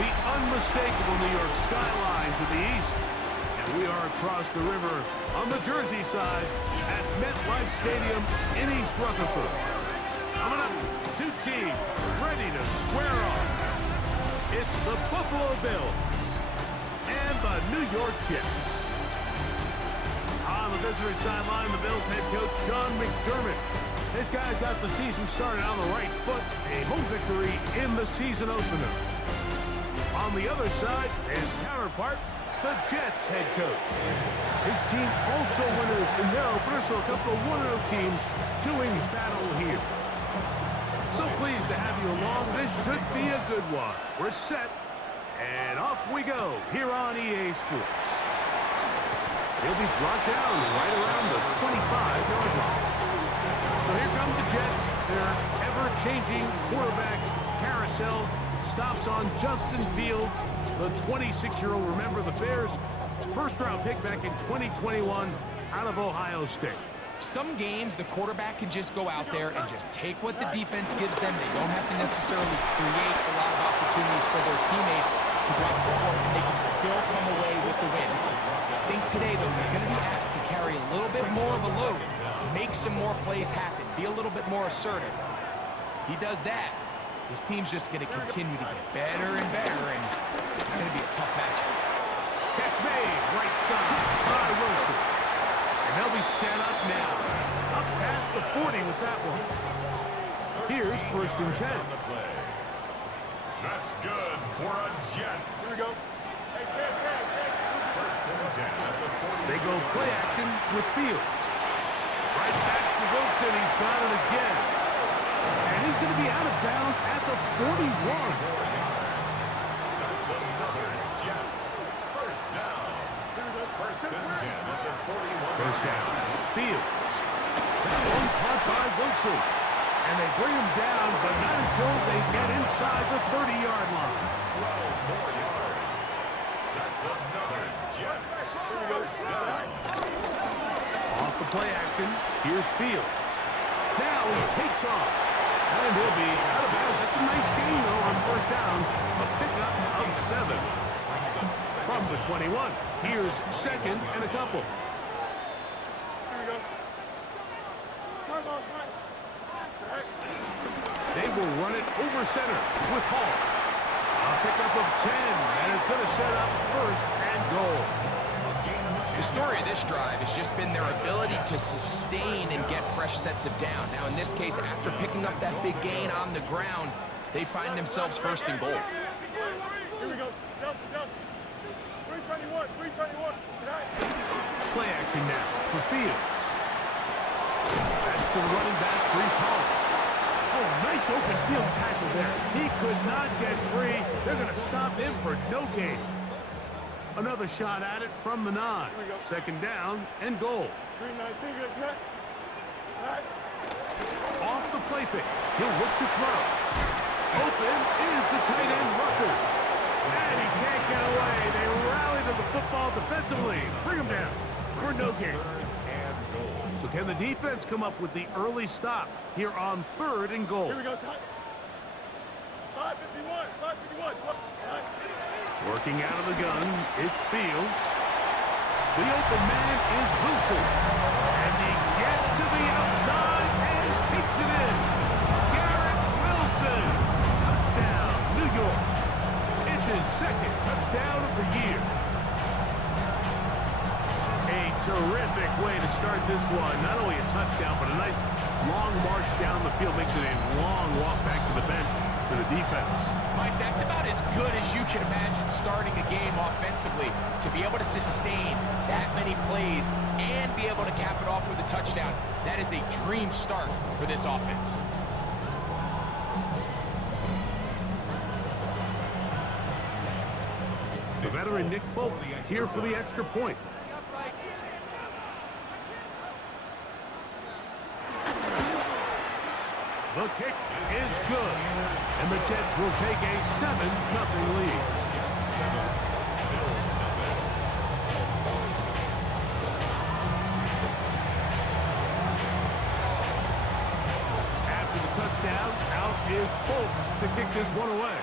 the unmistakable New York skyline to the east. And we are across the river on the Jersey side at MetLife Stadium in East Rutherford. Coming up, two teams ready to square off. It's the Buffalo Bills and the New York Jets. On the visitor sideline, the Bills head coach Sean McDermott. This guy's got the season started on the right foot, a home victory in the season opener. On the other side, his counterpart, the Jets head coach. His team also winners in their opener, so a couple of 1-0 teams doing battle here. So pleased to have you along. This should be a good one. We're set, and off we go here on EA Sports. He'll be brought down right around the 25-yard line. So here come the Jets. Their ever-changing quarterback carousel stops on Justin Fields, the 26-year-old. Remember, the Bears' first-round pick back in 2021 out of Ohio State. Some games, the quarterback can just go out there and just take what the defense gives them. They don't have to necessarily create a lot of opportunities for their teammates to go out and perform, and they can still come away with the win. I think today, though, he's going to be asked to carry a little bit more of a load, make some more plays happen, be a little bit more assertive. If he does that, his team's just going to continue to get better and better, and it's going to be a tough matchup. Catch made, right side by Wilson. And they'll be set up now. Up past the 40 with that one. Here's 1st and 10. That's good for a Jets. Here we go. First and 10 at the 40. They go play action with Fields. Right back to Wilson. He's got it again. And he's going to be out of bounds at the 41. That's another Jets. First down. First and 10 at the 41. First down. Fields. That one caught by Wilson. And they bring him down, but not until they get inside the 30-yard line. 12 more yards. That's another Jets. First down. Off the play action, here's Fields. Now he takes off. And he'll be out of bounds. That's a nice gain, though, on 1st down. A pickup of 7. From the 21, here's 2nd and a couple. They will run it over center with Hall. A pickup of 10, and it's going to set up 1st and goal. The story of this drive has just been their ability to sustain and get fresh sets of down. Now, in this case, after picking up that big gain on the ground, they find themselves 1st and goal. Here we go. 321, 321. Play action now for Fields. That's to the running back, Breece Hall. Oh, nice open field tackle there. He could not get free. They're going to stop him for no gain. Another shot at it from the 9. 2nd down and goal. 319, Off the play fake. He'll look to throw. Open is the tight end, Rucker. And he can't get away. They rally to the football defensively. Bring him down for no gain. So can the defense come up with the early stop here on 3rd and goal? Here we go, 551, 551. Working out of the gun, it's Fields. The open man is Wilson. And he gets to the outside and takes it in. Garrett Wilson. Touchdown, New York. It's his 2nd touchdown of the year. A terrific way to start this one. Not only a touchdown, but a nice long march down the field. Makes it a long walk back to the bench for the defense. Mike, that's about as good as you can imagine starting a game offensively. To be able to sustain that many plays and be able to cap it off with a touchdown, that is a dream start for this offense. The veteran Nick Folk here for the extra point. The kick is good, and the Jets will take a 7-0 lead. After the touchdown, out is Folk to kick this one away.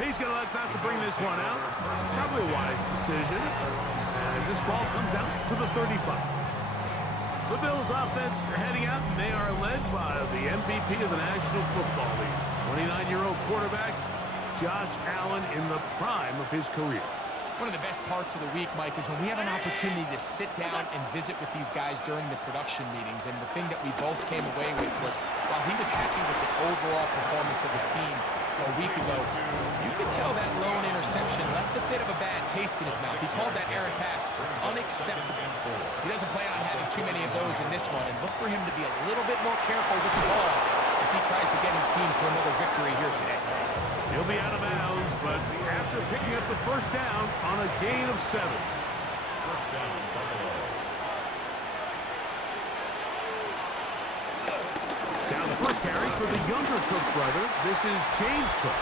He's going to elect not to bring this one out. Probably a wise decision as this ball comes out to the 35. The Bills offense heading out, and they are led by the MVP of the National Football League, 29-year-old quarterback Josh Allen in the prime of his career. One of the best parts of the week, Mike, is when we have an opportunity to sit down and visit with these guys during the production meetings. And the thing that we both came away with was, while he was happy with the overall performance of his team a week ago, you could tell that lone interception left a bit of a bad taste in his mouth. He called that errant pass unacceptable. He doesn't plan on having too many of those in this one, and look for him to be a little bit more careful with the ball as he tries to get his team to another victory here today. He'll be out of bounds, but after picking up the first down on a gain of 7. First down, Buffalo. Now the first carry for the younger Cook brother. This is James Cook.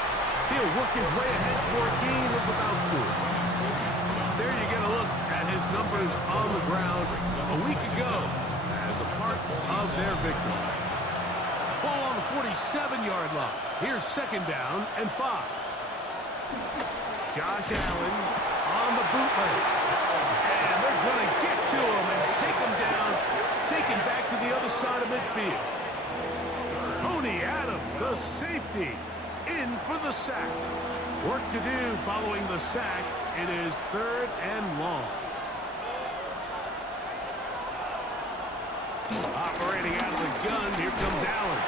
He'll work his way ahead for a gain of about 4. There you get a look at his numbers on the ground a week ago as a part of their victory. Ball on the 47-yard line. Here's second down and 5. Josh Allen on the bootleg. And they're going to get to him and take him down, take him back to the other side of midfield. Tony Adams, the safety, in for the sack. Work to do following the sack. It is 3rd and long. Operating out of the gun, here comes Allen.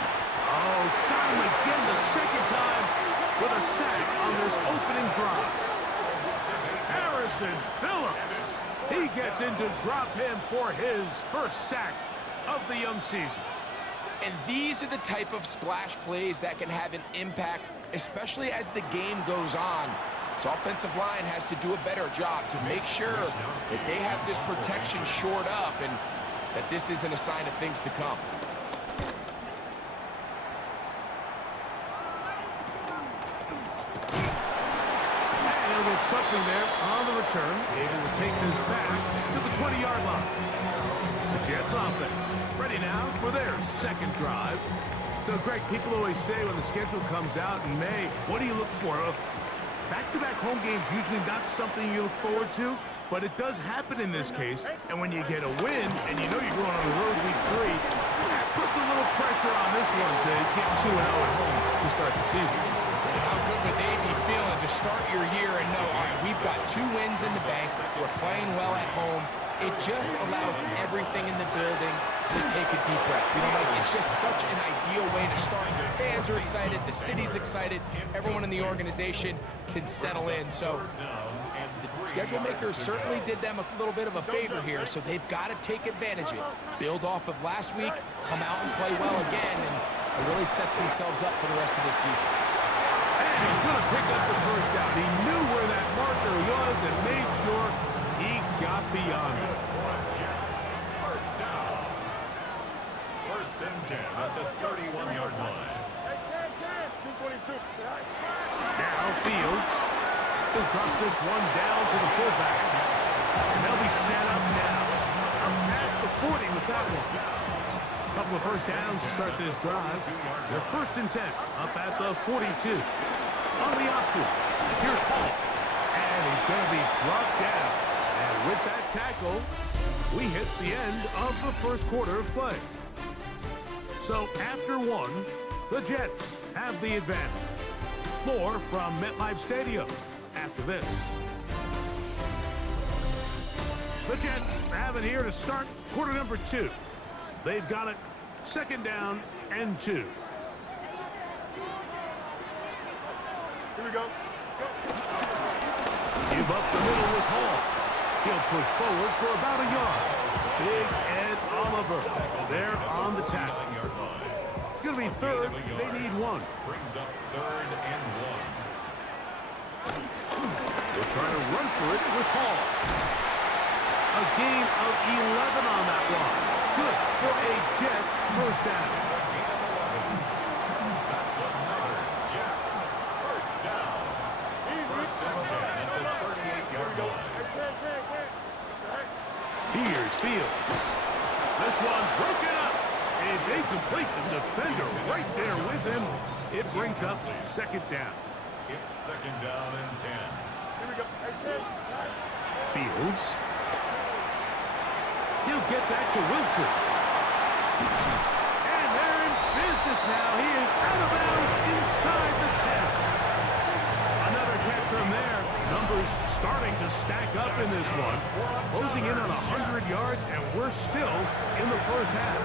Oh, got him again the second time with a sack on this opening drive. Harrison Phillips, he gets into drop him for his first sack of the young season. And these are the type of splash plays that can have an impact, especially as the game goes on. So offensive line has to do a better job to make sure that they have this protection shored up and that this isn't a sign of things to come. And he'll get something there on the return, able to take this back to the 20-yard line. The Jets offense ready now for their second drive. So, Greg, people always say when the schedule comes out in May, what do you look for? Back-to-back home games usually not something you look forward to, but it does happen in this case. And when you get a win and you know you're going on the road week 3, that puts a little pressure on this one to get 2-0 at home to start the season. And how good would they be feeling to start your year and know, all right, we've got 2 wins in the bank, we're playing well at home. It just allows everything in the building to take a deep breath. You know, like, it's just such an ideal way to start. The fans are excited, the city's excited, everyone in the organization can settle in. So the schedule makers certainly did them a little bit of a favor here, so they've got to take advantage of it. Build off of last week, come out and play well again, and it really sets themselves up for the rest of this season. And he's going to pick up the first down. He knew where that marker was and made sure he got beyond it. Jets. First down. 1st and 10 at the 31-yard line. Now Fields. He'll drop this one down to the fullback. And they'll be set up now. Up past the 40 with that one. Couple of first downs to start this drive. They're 1st and 10 up at the 42. On the option, here's Hall. And he's going to be brought down. And with that tackle, we hit the end of the first quarter of play. So after 1, the Jets have the advantage. More from MetLife Stadium after this. The Jets have it here to start quarter number 2. They've got it 2nd down and 2. Here we go. Give up the middle with Hall. He'll push forward for about a yard. Big Ed Oliver there on the tackle. It's going to be 3rd. They need 1. Brings up 3rd and 1. They're trying to run for it with Hall. A gain of 11 on that one. Good for a Jets first down. That's another Jets. First down. 1st and 10 at the 38-yard line. Here's Fields. This one broken up. It's incomplete. The defender right there with him. It brings up 2nd down. It's second down and 10. Here we go. Fields. He'll get that to Wilson. And they're in business now. He is out of bounds inside the 10. Another catch from there. Numbers starting to stack up in this one. Closing in on 100 yards, and we're still in the first half.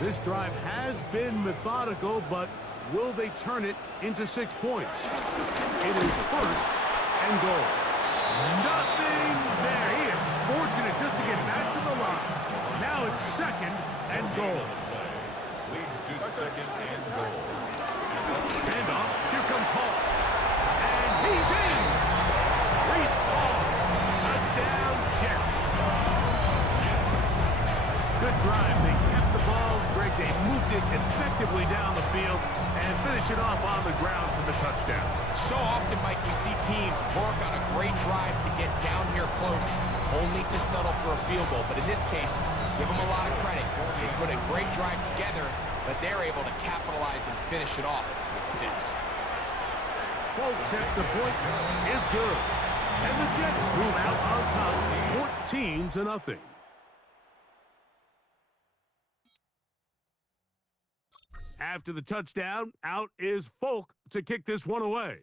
This drive has been methodical, but will they turn it into 6 points? It is first and goal. Nothing there. He is fortunate just to get back to the line. Now it's second and goal. Leads to second and goal. Handoff. Here comes Hall. And he's in. Reese Hall. Touchdown, Jets. Good drive. They kept the ball. Greg, they moved it effectively down the field and finish it off on the ground for the touchdown. So often, Mike, we see teams work on a great drive to get down here close, only to settle for a field goal. But in this case, give them a lot of credit. They put a great drive together, but they're able to capitalize and finish it off with 6. Folks, extra point is good. And the Jets move out on top 14-0. After the touchdown, out is Folk to kick this one away.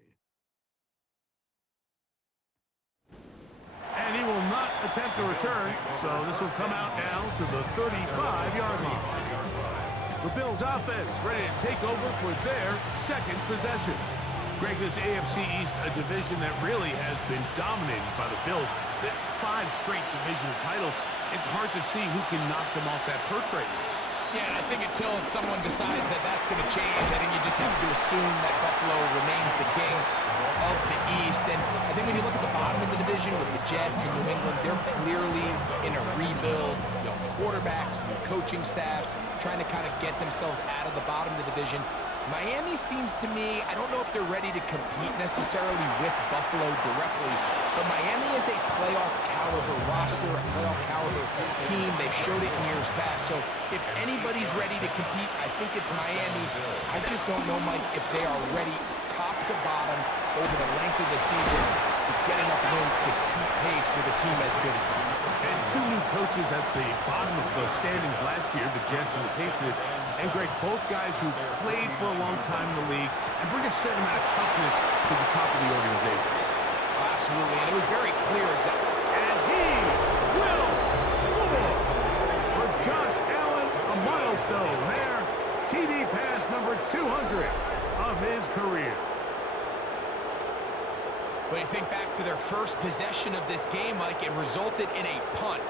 And he will not attempt a return, so this will come out now to the 35-yard line. The Bills offense ready to take over for their second possession. Greg, this AFC East, a division that really has been dominated by the Bills. 5 straight division titles. It's hard to see who can knock them off that perch right now. Yeah, and I think until someone decides that that's going to change, I think you just have to assume that Buffalo remains the king of the East. And I think when you look at the bottom of the division with the Jets and New England, they're clearly in a rebuild. You know, quarterbacks, new coaching staffs, trying to kind of get themselves out of the bottom of the division. Miami seems to me, I don't know if they're ready to compete necessarily with Buffalo directly, but Miami is a playoff caliber roster, a playoff caliber team. They've showed it in years past. So if anybody's ready to compete, I think it's Miami. I just don't know, Mike, if they are ready top to bottom over the length of the season to get enough wins to keep pace with a team as good as Buffalo. And 2 new coaches at the bottom of the standings last year, the Jets and the Patriots. And Greg, both guys who played for a long time in the league and bring a certain amount of toughness to the top of the organization. Absolutely, and it was very clear exactly. And he will score for Josh Allen, a milestone there. TD pass number 200 of his career. But you think back to their first possession of this game, Mike, it resulted in a punt.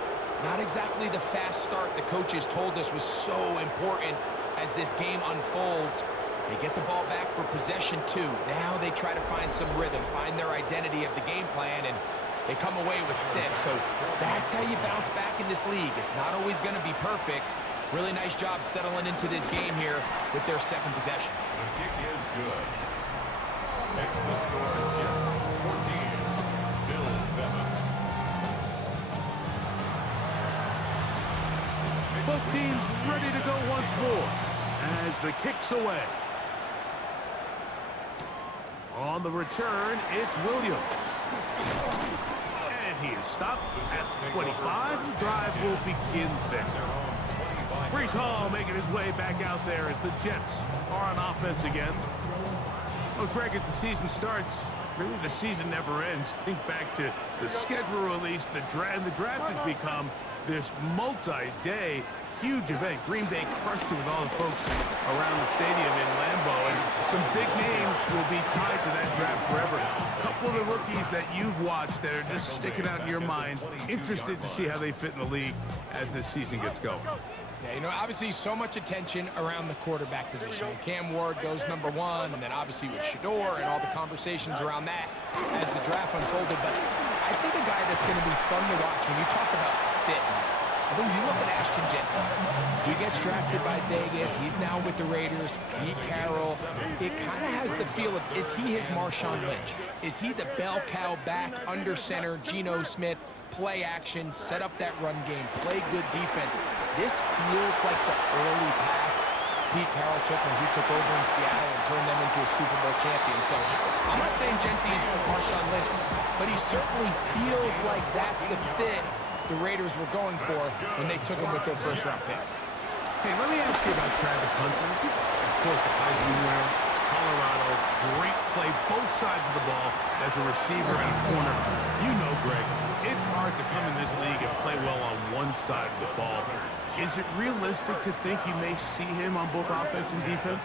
Not exactly the fast start the coaches told us was so important as this game unfolds. They get the ball back for possession 2. Now they try to find some rhythm, find their identity of the game plan, and they come away with 6. So that's how you bounce back in this league. It's not always going to be perfect. Really nice job settling into this game here with their second possession. The kick is good. Makes the score Jets 14, Bills 7. Both teams ready to go once more as the kick's away. On the return, it's Williams. And he is stopped at the 25. The drive will begin there. Breece Hall making his way back out there as the Jets are on offense again. Well, Greg, as the season starts, really the season never ends. Think back to the schedule release. The draft has become this multi-day huge event. Green Bay crushed it with all the folks around the stadium in Lambeau, and some big names will be tied to that draft forever. A couple of the rookies that you've watched that are just sticking out in your mind, interested to see how they fit in the league as this season gets going. Yeah, you know, obviously so much attention around the quarterback position. And Cam Ward goes number 1, and then obviously with Shador and all the conversations around that as the draft unfolded. But I think a guy that's going to be fun to watch when you talk about fit. I think you look at Ashton Jenkins. He gets drafted by Vegas. He's now with the Raiders. Pete Carroll. It kind of has the feel of, is he his Marshawn Lynch? Is he the bell cow back under center, Geno Smith, play action, set up that run game, play good defense? This feels like the early path Pete Carroll took when he took over in Seattle and turned them into a Super Bowl champion. So I'm not saying Genty's Marshawn Lynch, but he certainly feels like that's the fit the Raiders were going for when they took him with their first-round pick. Hey, let me ask you about Travis Hunter. Of course, the Heisman winner, Colorado, great play, both sides of the ball as a receiver and a corner. You know, Greg, it's hard to come in this league and play well on one side of the ball. Is it realistic to think you may see him on both offense and defense?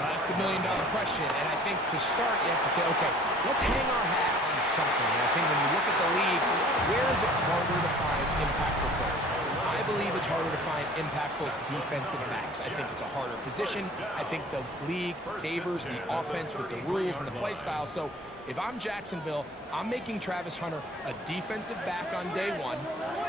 That's the million-dollar question, and I think to start, you have to say, okay, let's hang our hat on something. And I think when you look at the league, where is it harder to find impactful players? I believe it's harder to find impactful defensive backs. I think it's a harder position. I think the league favors the offense with the rules and the play style. So if I'm Jacksonville, I'm making Travis Hunter a defensive back on day one,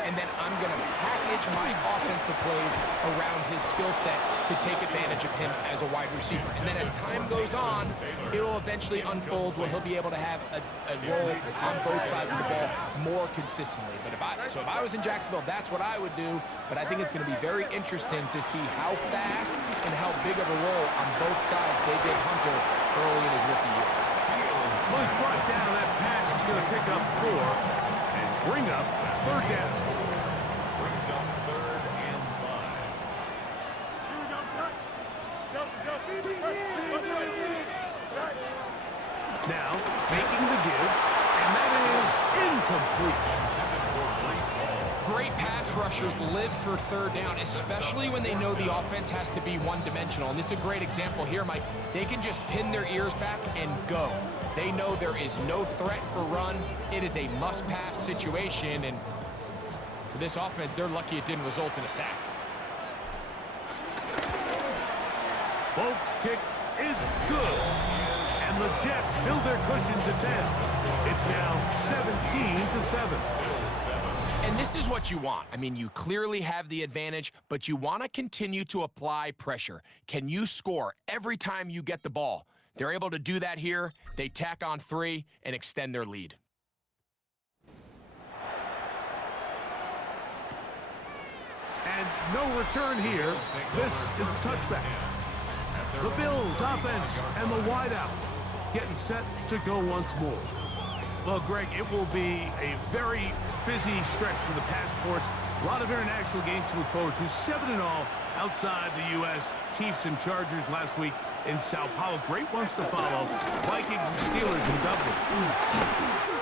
and then I'm going to package my offensive plays around his skill set to take advantage of him as a wide receiver. And then as time goes on, it'll eventually unfold where he'll be able to have a role on both sides of the ball more consistently. But if I was in Jacksonville, that's what I would do. But I think it's going to be very interesting to see how fast and how big of a role on both sides they give Hunter early in his rookie year. So he's brought down. That pass is going to pick up 4 and bring up third down. Brings up 3rd and 5. Now, faking the give, and that is incomplete. Great pass rushers live for third down, especially when they know the offense has to be one-dimensional. And this is a great example here, Mike. They can just pin their ears back and go. They know there is no threat for run. It is a must-pass situation, and for this offense, they're lucky it didn't result in a sack. Folks' kick is good, and the Jets build their cushion to 10. It's now 17-7. And this is what you want. I mean, you clearly have the advantage, but you want to continue to apply pressure. Can you score every time you get the ball? They're able to do that here. They tack on 3 and extend their lead. And no return here. This is a touchback. The Bills offense and the wideout getting set to go once more. Well, Greg, it will be a very busy stretch for the passports. A lot of international games to look forward to. 7 in all outside the U.S. Chiefs and Chargers last week in Sao Paulo. Great ones to follow. Vikings and Steelers in Dublin.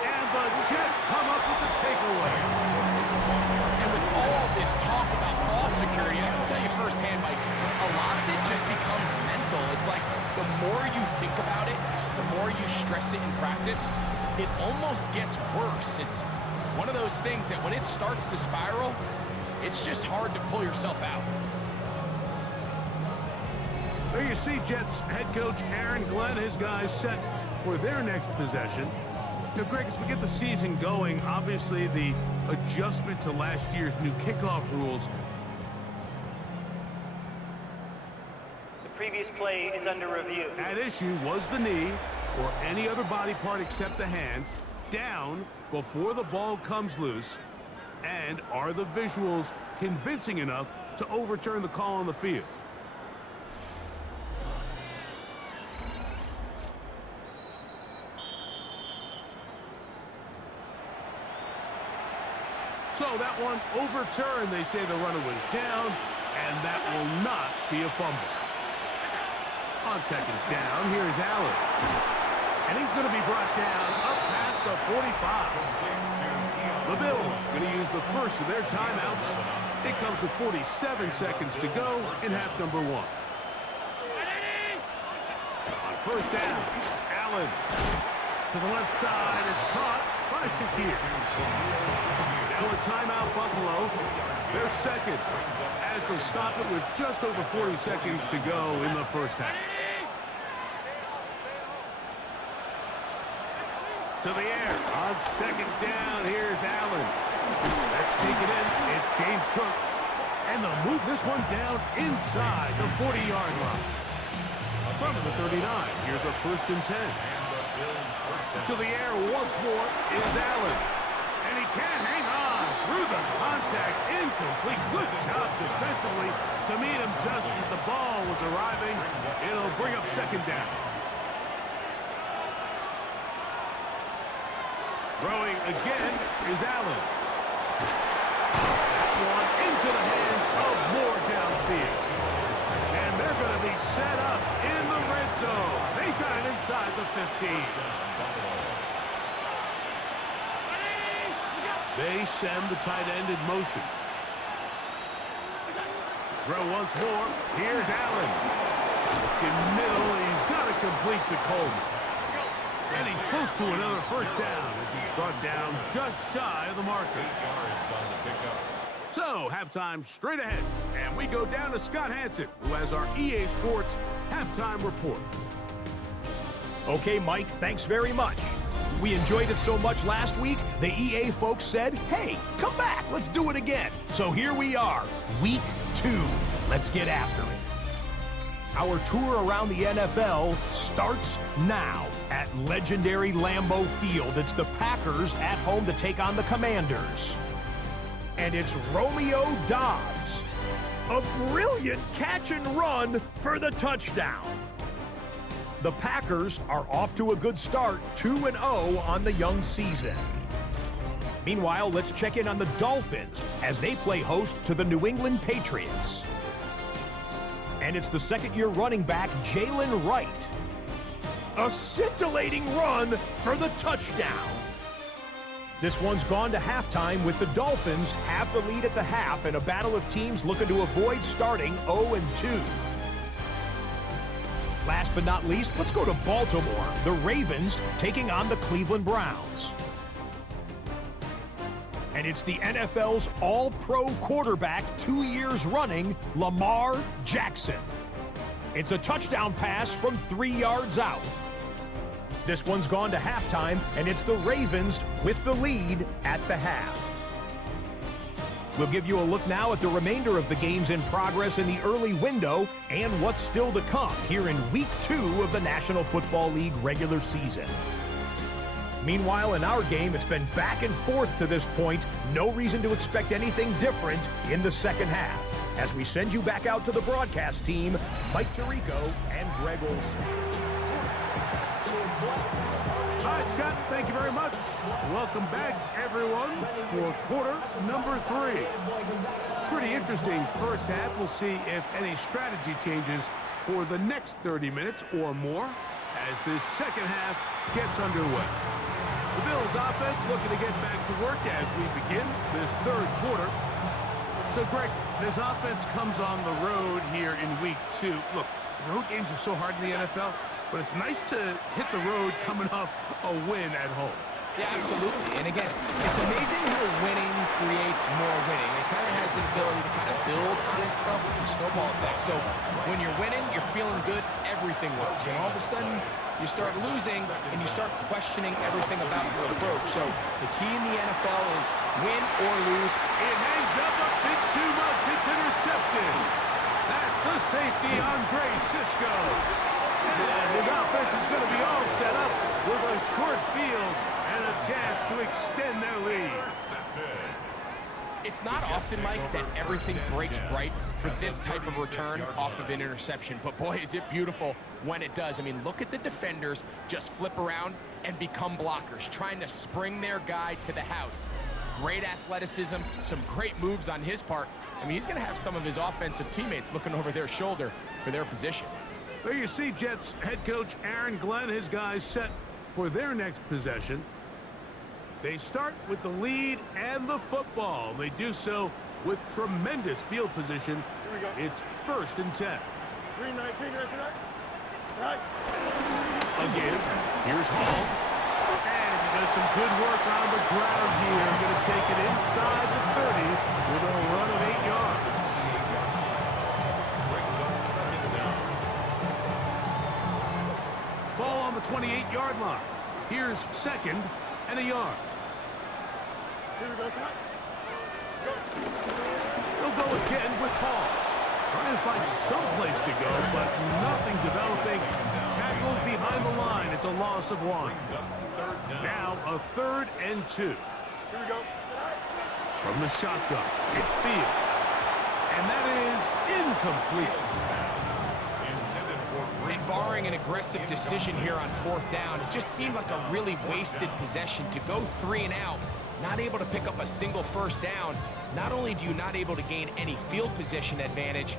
And the Jets come up with the takeaway. And with all this talk about ball security, I can tell you firsthand, Mike, a lot of it just becomes mental. It's like the more you think about it, the more you stress it in practice, it almost gets worse. It's one of those things that when it starts to spiral, it's just hard to pull yourself out. There you see Jets head coach Aaron Glenn, his guys set for their next possession. Now, Greg, as we get the season going, obviously the adjustment to last year's new kickoff rules. The previous play is under review. At issue was the knee or any other body part except the hand down before the ball comes loose. And are the visuals convincing enough to overturn the call on the field? So that one overturned. They say the runner was down, and that will not be a fumble. On second down, here's Allen. And he's going to be brought down up past the 45. The Bills going to use the first of their timeouts. It comes with 47 seconds to go in half number 1. On first down, Allen to the left side. It's caught by Shakir. Now a timeout, Buffalo. Their second as they stop it with just over 40 seconds to go in the first half. To the air on second down. Here's Allen. That's taken in. It's James Cook. And they'll move this one down inside the 40-yard line. From the 39, here's a 1st and 10. To the air once more is Allen. And he can't hang on through the contact. Incomplete. Good job defensively to meet him just as the ball was arriving. It'll bring up second down. Throwing again is Allen. That one into the hands of Moore downfield. And they're going to be set up in the red zone. They got it inside the 15. They send the tight end in motion. Throw once more. Here's Allen. In middle, he's got it complete to Coleman. And he's close to another first down as he's brought down just shy of the marker. So, halftime straight ahead. And we go down to Scott Hansen, who has our EA Sports halftime report. Okay, Mike, thanks very much. We enjoyed it so much last week, the EA folks said, hey, come back, let's do it again. So here we are, week 2. Let's get after it. Our tour around the NFL starts now at legendary Lambeau Field. It's the Packers at home to take on the Commanders. And it's Romeo Doubs. A brilliant catch and run for the touchdown. The Packers are off to a good start, 2-0 on the young season. Meanwhile, let's check in on the Dolphins as they play host to the New England Patriots. And it's the second-year running back, Jalen Wright. A scintillating run for the touchdown. This one's gone to halftime with the Dolphins have the lead at the half in a battle of teams looking to avoid starting 0-2. Last but not least, let's go to Baltimore. The Ravens taking on the Cleveland Browns. And it's the NFL's all-pro quarterback 2 years running, Lamar Jackson. It's a touchdown pass from 3 yards out. This one's gone to halftime, and it's the Ravens with the lead at the half. We'll give you a look now at the remainder of the games in progress in the early window and what's still to come here in Week 2 of the National Football League regular season. Meanwhile, in our game, it's been back and forth to this point. No reason to expect anything different in the second half. As we send you back out to the broadcast team, Mike Tirico and Greg Olson. All right, Scott, thank you very much. Welcome back, everyone, for quarter number 3. Pretty interesting first half. We'll see if any strategy changes for the next 30 minutes or more as this second half gets underway. The Bills offense looking to get back to work as we begin this third quarter. So, Greg, this offense comes on the road here in week 2. Look, road games are so hard in the NFL, but it's nice to hit the road coming off a win at home. Yeah, absolutely. And again, it's amazing how winning creates more winning. It kind of has the ability to kind of build on itself. It's a snowball effect. So when you're winning, you're feeling good, everything works. And all of a sudden, you start losing, and you start questioning everything about your approach. So the key in the NFL is win or lose. It hangs up a bit too much. It's intercepted. That's the safety, Andre Sisco. And his offense is going to be all set up with a short field and a chance to extend their lead. It's not often, Mike, that everything breaks right for this type of return off of an interception. But boy, is it beautiful when it does. I mean, look at the defenders just flip around and become blockers, trying to spring their guy to the house. Great athleticism, some great moves on his part. I mean, he's going to have some of his offensive teammates looking over their shoulder for their position. There you see Jets head coach Aaron Glenn, his guys set for their next possession. They start with the lead and the football. They do so with tremendous field position. It's 1st and 10. 319 right for that. Right. Again, here's Hall. And he does some good work on the ground here. Going to take it inside the 30 with a run of 8 yards. Ball on the 28-yard line. Here's 2nd and a yard. Here we go, Scott. Go. He'll go again with Hall. Trying to find some place to go, but nothing developing. Tackled behind the line. It's a loss of 1. Now a 3rd and 2. Here we go. From the shotgun, it's Fields. And that is incomplete. And barring an aggressive decision here on 4th down, it just seemed like a really wasted possession to go 3 and out, not able to pick up a single 1st down. Not only do you not able to gain any field position advantage,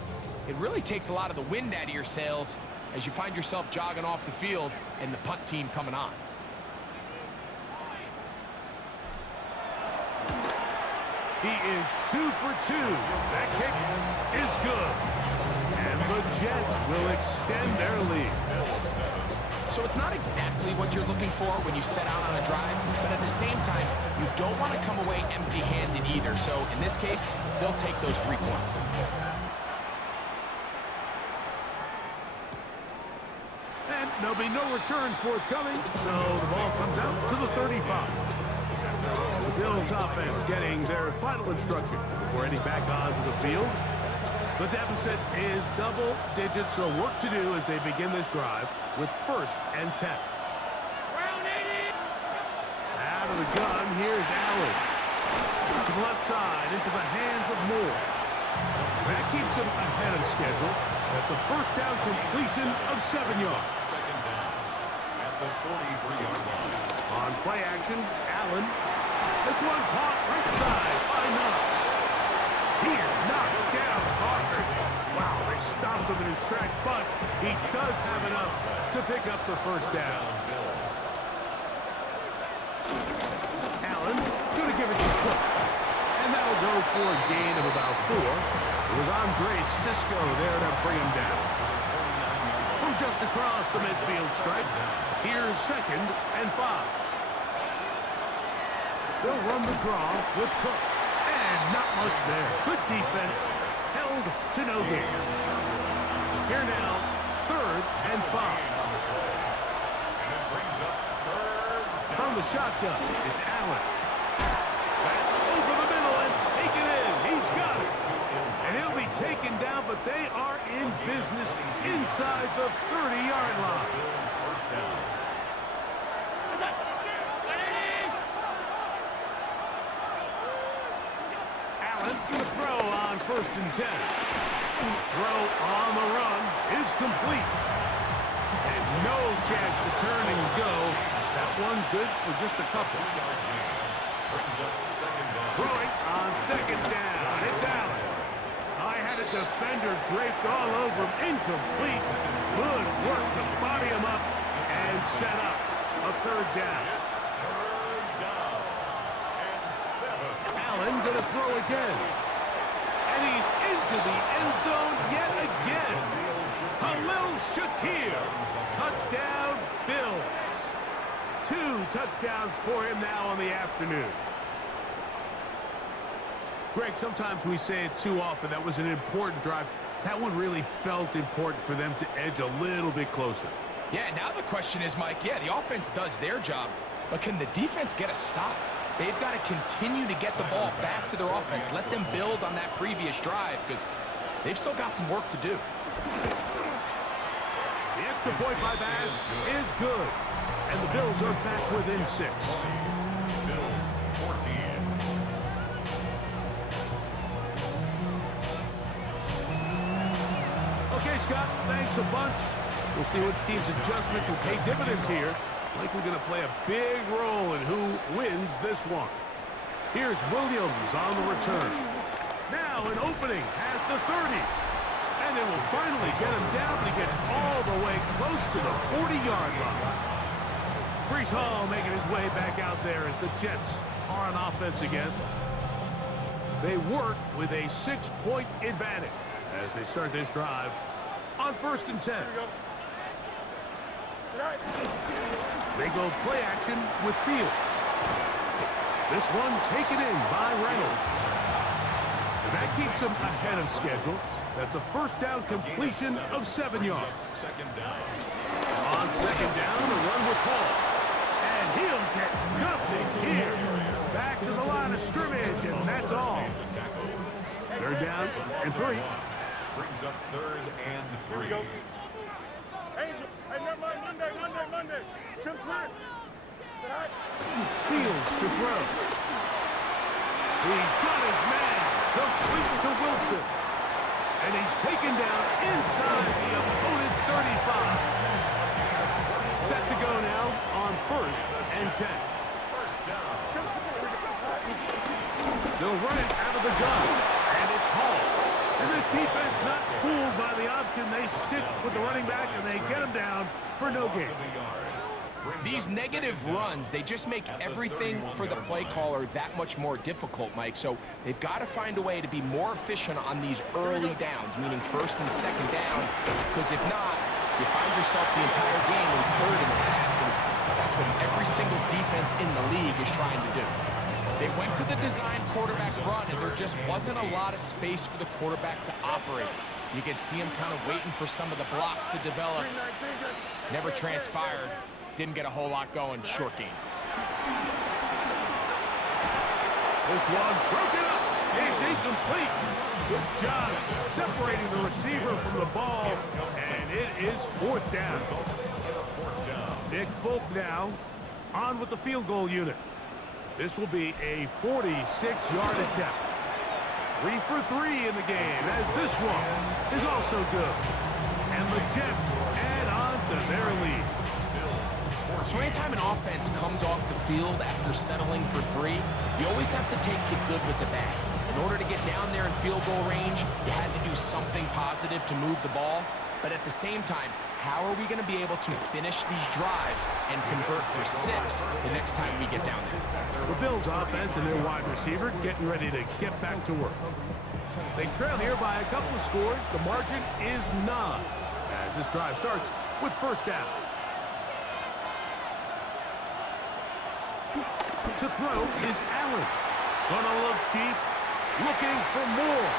it really takes a lot of the wind out of your sails as you find yourself jogging off the field and the punt team coming on. He is 2 for 2. That kick is good. And the Jets will extend their lead. So it's not exactly what you're looking for when you set out on a drive, but at the same time, you don't want to come away empty-handed either. So in this case, they'll take those 3 points. And there'll be no return forthcoming, so the ball comes out to the 35. The Bills offense getting their final instruction before heading back onto the field. The deficit is double digits, so work to do as they begin this drive with 1st and 10. Out of the gun, here's Allen. To the left side, into the hands of Moore. That keeps him ahead of schedule. That's a 1st down completion of 7 yards. Second down at the 43-yard line. On play action, Allen. This one caught right side by Knox. He is knocked down hard. Wow, they stopped him in his tracks, but he does have enough to pick up the 1st down. Allen going to give it to Cook. And that'll go for a gain of about 4. It was Andre Cisco there to bring him down. From just across the midfield stripe, here's 2nd and 5. They'll run the draw with Cook. And not much there. Good defense. Held to no gain. Here now, 3rd and 5. And it brings up 3rd down. From the shotgun, it's Allen. That's over the middle and taken in. He's got it. And he'll be taken down, but they are in business inside the 30-yard line. Bills 1st down. Allen to throw on 1st and 10. Throw on the run is complete. And no chance to turn and go. That one good for just a couple. 2-yard gain. Brings up 2nd down. Throwing on 2nd down. It's Allen. I had a defender draped all over him. Incomplete. Good work to body him up and set up a 3rd down. It's 3rd down and 7. Allen gonna throw again. And he's into the end zone yet again. Khalil Shakir. Touchdown, Bills. 2 touchdowns for him now on the afternoon. Greg, sometimes we say it too often. That was an important drive. That one really felt important for them to edge a little bit closer. Yeah, now the question is, Mike, yeah, the offense does their job, but can the defense get a stop? They've got to continue to get the ball back to their offense. Let them build on that previous drive because they've still got some work to do. The extra point by Bass is good. And the Bills are back within 6. Bills 14. Okay, Scott, thanks a bunch. We'll see which team's adjustments will pay dividends here. Likely going to play a big role in who wins this one. Here's Williams on the return. Now an opening past the 30. And they will finally get him down, but he gets all the way close to the 40-yard line. Breece Hall making his way back out there as the Jets are on offense again. They work with a 6-point advantage as they start this drive on 1st and 10. They go play action with Fields. This one taken in by Reynolds. And that keeps him ahead of schedule. That's a 1st down completion of 7 yards. 2nd down. On 2nd down, the run with Hall. And he'll get nothing here. Back to the line of scrimmage, and that's all. 3rd down and 3. Brings up 3rd and 3. Angel, hey, never mind, Monday. Chip Smith. Say hi. Fields to throw. He's got his man. Complete to Wilson. And he's taken down inside the opponent's 35. Set to go now on 1st and 10. They'll run it out of the gun, and it's Hall. And this defense not fooled by the option. They stick with the running back, and they get him down for no gain. These negative runs, they just make everything for the play caller that much more difficult, Mike. So they've got to find a way to be more efficient on these early downs, meaning 1st and 2nd down, because if not, you find yourself the entire game in 3rd and pass, and that's what every single defense in the league is trying to do. They went to the design quarterback run, and there just wasn't a lot of space for the quarterback to operate. You could see him kind of waiting for some of the blocks to develop. Never transpired. Didn't get a whole lot going. Short game. This one broken up. It's incomplete. Good job separating the receiver from the ball, and it is 4th down. Nick Folk now on with the field goal unit. This will be a 46-yard attempt. 3 for 3 in the game, as this one is also good. And the Jets add on to their lead. So anytime an offense comes off the field after settling for 3, you always have to take the good with the bad. In order to get down there in field goal range, you had to do something positive to move the ball. But at the same time, how are we going to be able to finish these drives and convert for 6 the next time we get down there? The Bills offense and their wide receiver getting ready to get back to work. They trail here by a couple of scores. The margin is 9 as this drive starts with 1st down. To throw is Allen. Gonna look deep, looking for more.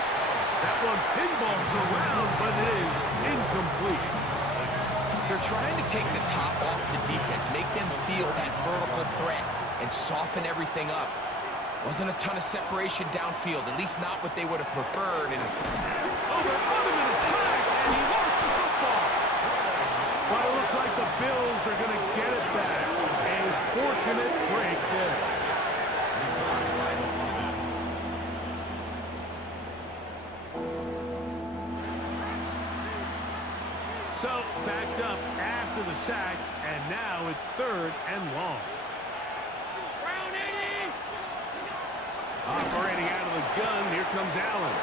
That one pinballs around, but it is incomplete. They're trying to take the top off the defense, make them feel that vertical threat, and soften everything up. Wasn't a ton of separation downfield, at least not what they would have preferred. And oh, they're on him in a flash, and he lost the football. But it looks like the Bills are going to get it back. A fortunate break there. So, backed up after the sack, and now it's 3rd and long. Operating out of the gun, here comes Allen.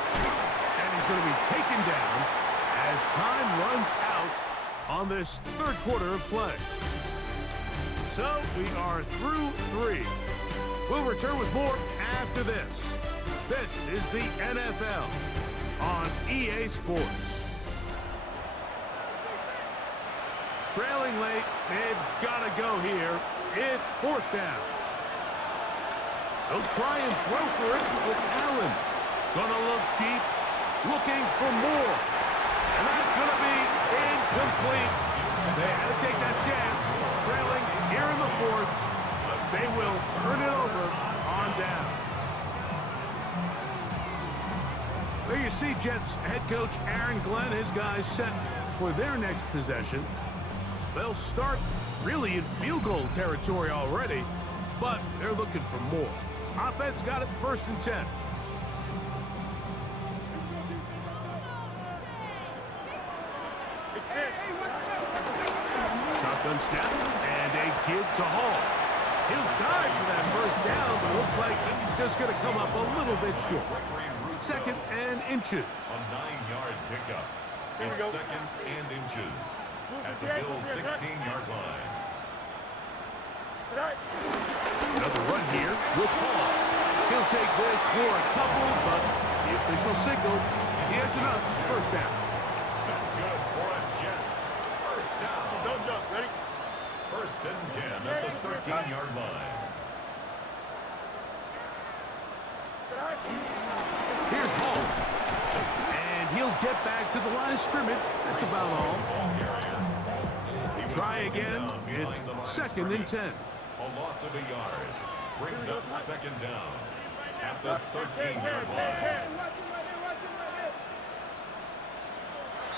And he's going to be taken down as time runs out on this 3rd quarter of play. So, we are through 3. We'll return with more after this. This is the NFL on EA Sports. Trailing late, they've got to go here. It's 4th down. They'll try and throw for it with Allen. Gonna look deep, looking for more. And that's gonna be incomplete. They had to take that chance, trailing here in the 4th, but they will turn it over on down. There you see Jets head coach Aaron Glenn, his guys set for their next possession. They'll start really in field goal territory already, but they're looking for more. Offense got it 1st and 10. Shotgun snap and a give to Hall. He'll dive for that 1st down, but it looks like he's just going to come up a little bit short. 2nd and inches. A 9-yard pickup. It's 2nd and inches at the Bills' 16-yard line. Another run here with Hall. He'll take this for a couple, but the official signal, he has enough. 1st down. That's good for a Jets. 1st down. Don't jump. Ready? 1st and 10 at the 13-yard line. Here's Hall. And he'll get back to the line of scrimmage. That's about all. Try again. It's 2nd and 10. A loss of a yard. Brings up 2nd down at the 13-yard line.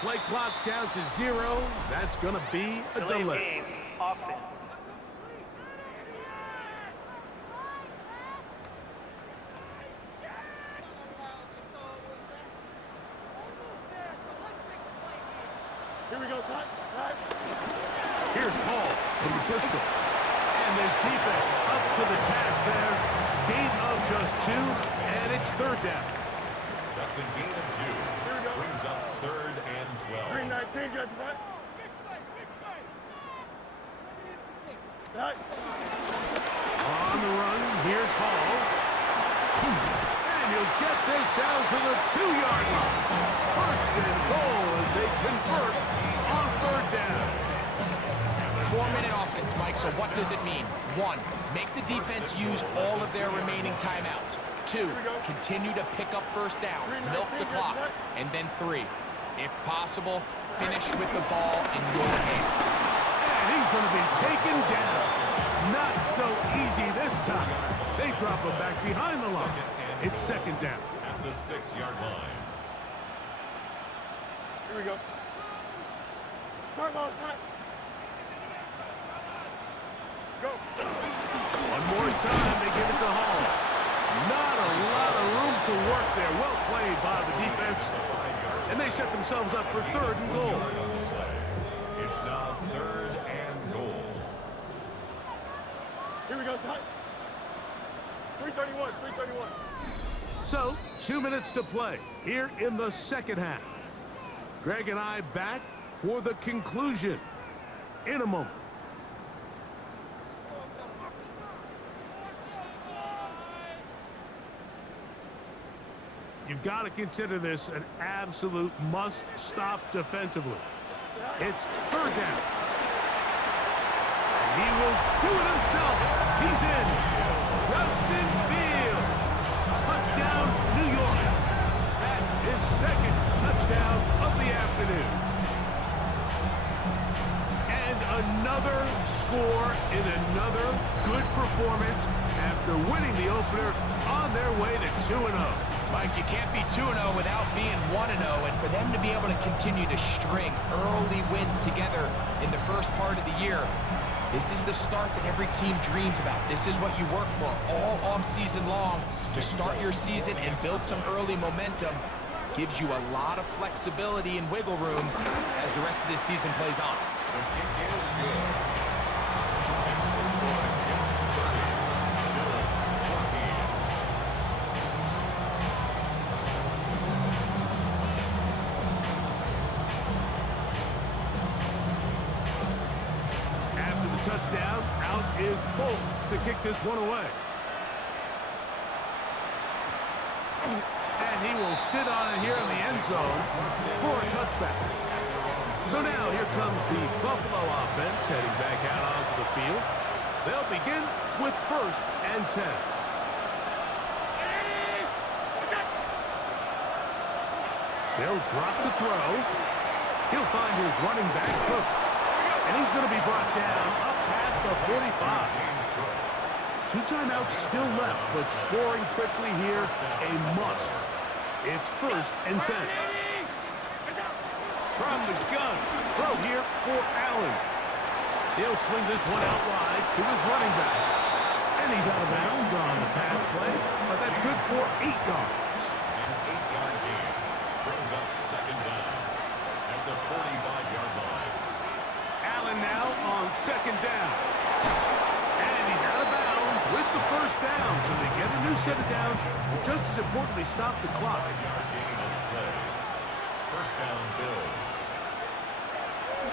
Play clock down to 0. That's going to be a delay. Game, offense. Here's Paul from the pistol. And this defense up to the task there. Gain of just 2, and it's third down. That's a gain of 2. Brings up 3rd and 12. 319, just what? On the run, here's Hall. And he'll get this down to the 2-yard line. First and goal as they convert on third down. 4-minute offense, Mike, so what does it mean? 1, make the defense use all of their remaining timeouts. 2, continue to pick up first downs, milk the clock. And then 3, if possible, finish with the ball in your hands. And he's going to be taken down. Not so easy this time. They drop him back behind the line. It's second down. At the 6-yard line. Here we go. Turn ball, son. Go. One more time, they give it to Hall. Not a lot of room to work there. Well played by the defense. And they set themselves up for third and goal. It's now 3rd and goal. Here we go, son. 331, 331. So, 2 minutes to play here in the second half. Greg and I back for the conclusion in a moment. You've got to consider this an absolute must-stop defensively. It's third down. And he will do it himself. He's in. Justin Fields. Touchdown, New York. That is second touchdown of the afternoon. And another score in another good performance after winning the opener on their way to 2-0. Mike, you can't be 2-0 without being 1-0, and for them to be able to continue to string early wins together in the first part of the year, this is the start that every team dreams about. This is what you work for all off-season long to start your season and build some early momentum. Gives you a lot of flexibility and wiggle room as the rest of this season plays on. The kick is good. Makes the score Jets 30, Bills 14. After the touchdown, out is Bolt to kick this one away. And he will sit on it here in the end zone for a touchback. So now here comes the Buffalo offense heading back out onto the field. They'll begin with 1st and 10. They'll drop to throw. He'll find his running back, Cook. And he's going to be brought down up past the 45. 2 timeouts still left, but scoring quickly here, a must. It's 1st and 10. From the gun, throw here for Allen. He'll swing this one out wide to his running back. And he's out of bounds on the pass play, but that's good for 8 yards. An 8-yard gain brings up 2nd down at the 45-yard line. Allen now on 2nd down. And he's out of bounds with the 1st down, so they get a new set of downs, just as importantly, stop the clock. 5-yard gain on the play. 1st down, Bills.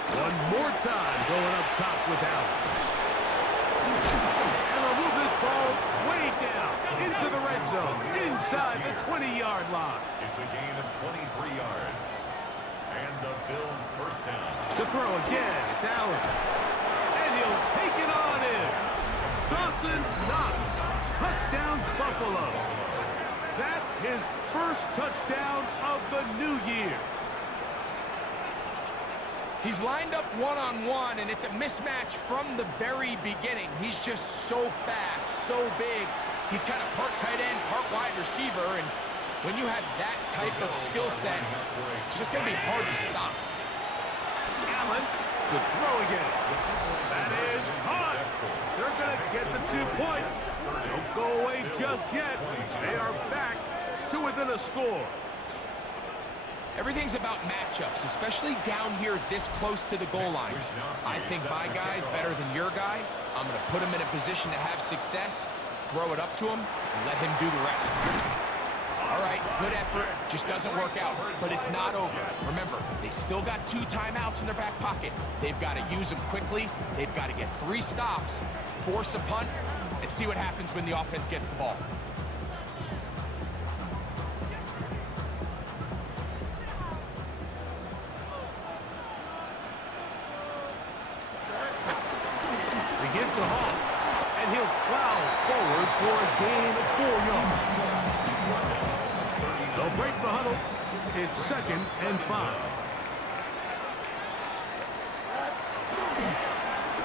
One more time going up top with Allen. And they'll move this ball way down into the red zone, inside the 20-yard line. It's a gain of 23 yards. And the Bills' 1st down. To throw again, it's Allen. And he'll take it on in. Dawson Knox. Touchdown, Buffalo. That's his 1st touchdown of the new year. He's lined up one-on-one, and it's a mismatch from the very beginning. He's just so fast, so big. He's kind of part tight end, part wide receiver, and when you have that type of skill set, it's just going to be hard to stop. Allen to throw again. That is caught. They're going to get the 2 points. Don't go away just yet. They are back to within a score. Everything's about matchups, especially down here this close to the goal line. I think my guy's better than your guy. I'm going to put him in a position to have success, throw it up to him, and let him do the rest. All right, good effort. Just doesn't work out, but it's not over. Remember, they still got 2 timeouts in their back pocket. They've got to use them quickly. They've got to get 3 stops, force a punt, and see what happens when the offense gets the ball. They give to Hall, and he'll plow forward for a gain of 4 yards. They'll break the huddle. It's 2nd and 5.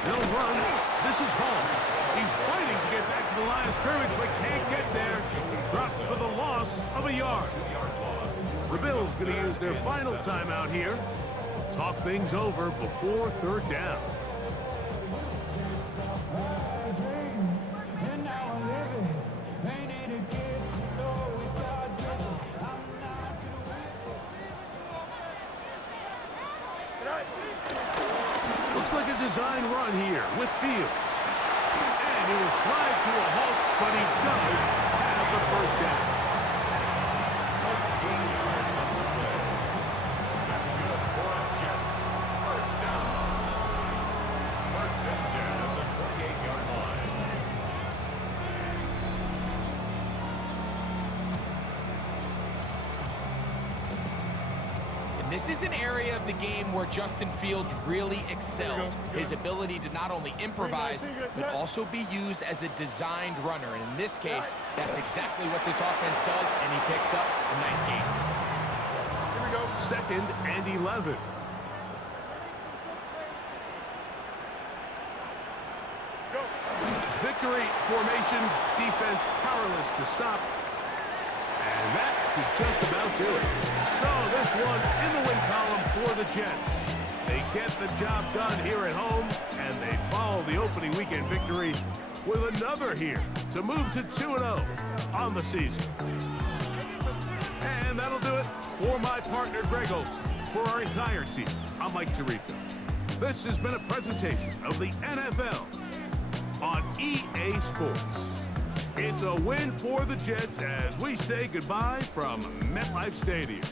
They'll run. This is Hall. He's fighting to get back to the line of scrimmage, but can't get there. Drops for the loss of a yard. The Bills going to use their final timeout here. Talk things over before 3rd down. Looks like a design run here with Fields. And he will slide to a halt, but he does have the 1st down. 13 yards on the play. That's good for the Jets. 1st down. 1st and 10 at the 28-yard line. This is an area of the game where Justin Fields really excels. His ability to not only improvise, but also be used as a designed runner. And in this case, that's exactly what this offense does, and he picks up a nice gain. Here we go. 2nd and 11. Victory formation, defense powerless to stop. And that should just about do it. So this one in the win column for the Jets. They get the job done here at home, and they follow the opening weekend victory with another here to move to 2-0 on the season. And that'll do it for my partner, Greg Olson. For our entire team, I'm Mike Tirico. This has been a presentation of the NFL on EA Sports. It's a win for the Jets as we say goodbye from MetLife Stadium.